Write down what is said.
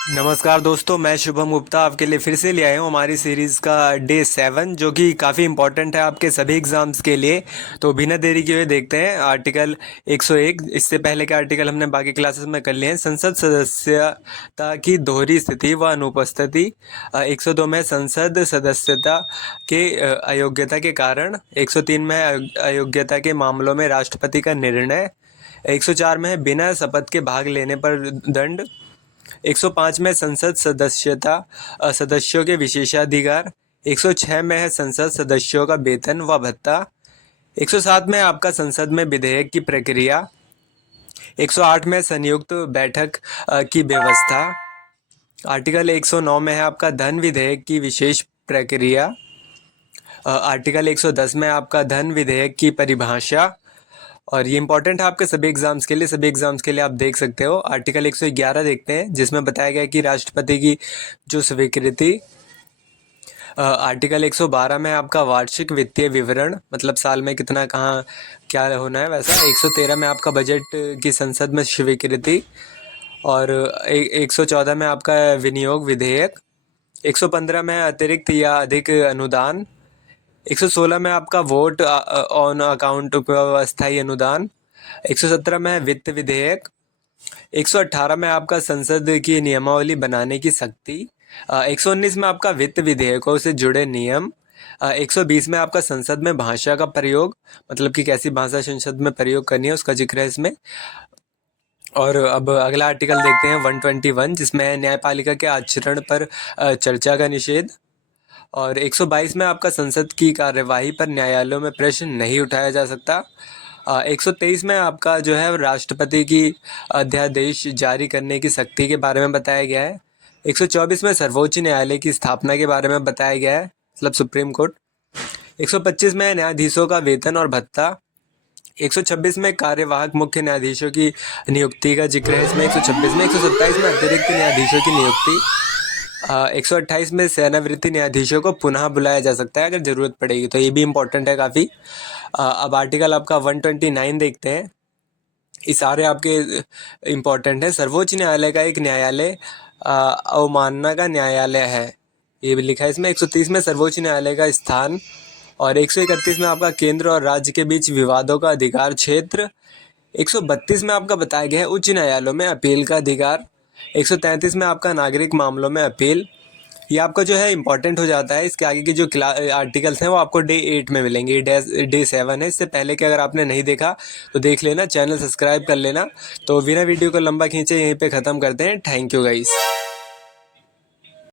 नमस्कार दोस्तों, मैं शुभम गुप्ता आपके लिए फिर से ले आया हूँ हमारी सीरीज़ का डे 7 जो कि काफ़ी इंपॉर्टेंट है आपके सभी एग्ज़ाम्स के लिए। तो बिना देरी किए हुए देखते हैं आर्टिकल 101। इससे पहले के आर्टिकल हमने बाकी क्लासेस में कर लिए हैं। संसद सदस्यता की दोहरी स्थिति व अनुपस्थिति। 102 में संसद सदस्यता के अयोग्यता के कारण। 103 में अयोग्यता के मामलों में राष्ट्रपति का निर्णय। 104 में है बिना शपथ के भाग लेने पर दंड। 105 में संसद सदस्यों के विशेषाधिकार। 106 में है संसद सदस्यों का वेतन व भत्ता। 107 में आपका संसद में विधेयक की प्रक्रिया। 108 में संयुक्त बैठक की व्यवस्था। आर्टिकल 109 में है आपका धन विधेयक की विशेष प्रक्रिया। आर्टिकल 110 में आपका धन विधेयक की परिभाषा। और ये इंपॉर्टेंट है आपके सभी एग्जाम्स के लिए आप देख सकते हो। आर्टिकल 111 देखते हैं जिसमें बताया गया कि राष्ट्रपति की जो स्वीकृति। आर्टिकल 112 में आपका वार्षिक वित्तीय विवरण, मतलब साल में कितना कहाँ क्या होना है वैसा। 113 में आपका बजट की संसद में स्वीकृति। और 114 में आपका विनियोग विधेयक। 115 में अतिरिक्त या अधिक अनुदान। 116 में आपका वोट ऑन अकाउंट अस्थायी अनुदान। 117 में वित्त विधेयक। 118 में आपका संसद की नियमावली बनाने की शक्ति। 119 में आपका वित्त विधेयकों से जुड़े नियम। 120 में आपका संसद में भाषा का प्रयोग, मतलब कि कैसी भाषा संसद में प्रयोग करनी है उसका जिक्र है इसमें। और अब अगला आर्टिकल देखते हैं 121 जिसमें है न्यायपालिका के आचरण पर चर्चा का निषेध। और 122 में आपका संसद की कार्यवाही पर न्यायालयों में प्रश्न नहीं उठाया जा सकता। 123 में आपका जो है राष्ट्रपति की अध्यादेश जारी करने की शक्ति के बारे में बताया गया है। 124 में सर्वोच्च न्यायालय की स्थापना के बारे में बताया गया है, मतलब सुप्रीम कोर्ट। 125 में न्यायाधीशों का वेतन और भत्ता। 126 में कार्यवाहक मुख्य न्यायाधीशों की नियुक्ति का जिक्र है इसमें 126 में। 127 में अतिरिक्त न्यायाधीशों की नियुक्ति। 128 में सेवानिवृत्ति न्यायाधीशों को पुनः बुलाया जा सकता है अगर ज़रूरत पड़ेगी, तो ये भी इम्पोर्टेंट है काफ़ी। अब आर्टिकल आपका 129 देखते हैं। ये सारे आपके इम्पोर्टेंट है। सर्वोच्च न्यायालय का एक न्यायालय अवमानना का न्यायालय है, ये भी लिखा है इसमें। 130 में सर्वोच्च न्यायालय का स्थान। और 131 में आपका केंद्र और राज्य के बीच विवादों का अधिकार क्षेत्र। 132 में आपका बताया गया है उच्च न्यायालयों में अपील का अधिकार। 133 में आपका नागरिक मामलों में अपील। ये आपका जो है इंपॉर्टेंट हो जाता है। इसके आगे की जो आर्टिकल्स हैं वो आपको डे 8 में मिलेंगे। डे 7 है। इससे पहले कि अगर आपने नहीं देखा तो देख लेना, चैनल सब्सक्राइब कर लेना। तो बिना वीडियो को लंबा खींचे यहीं पे ख़त्म करते हैं। Thank you guys.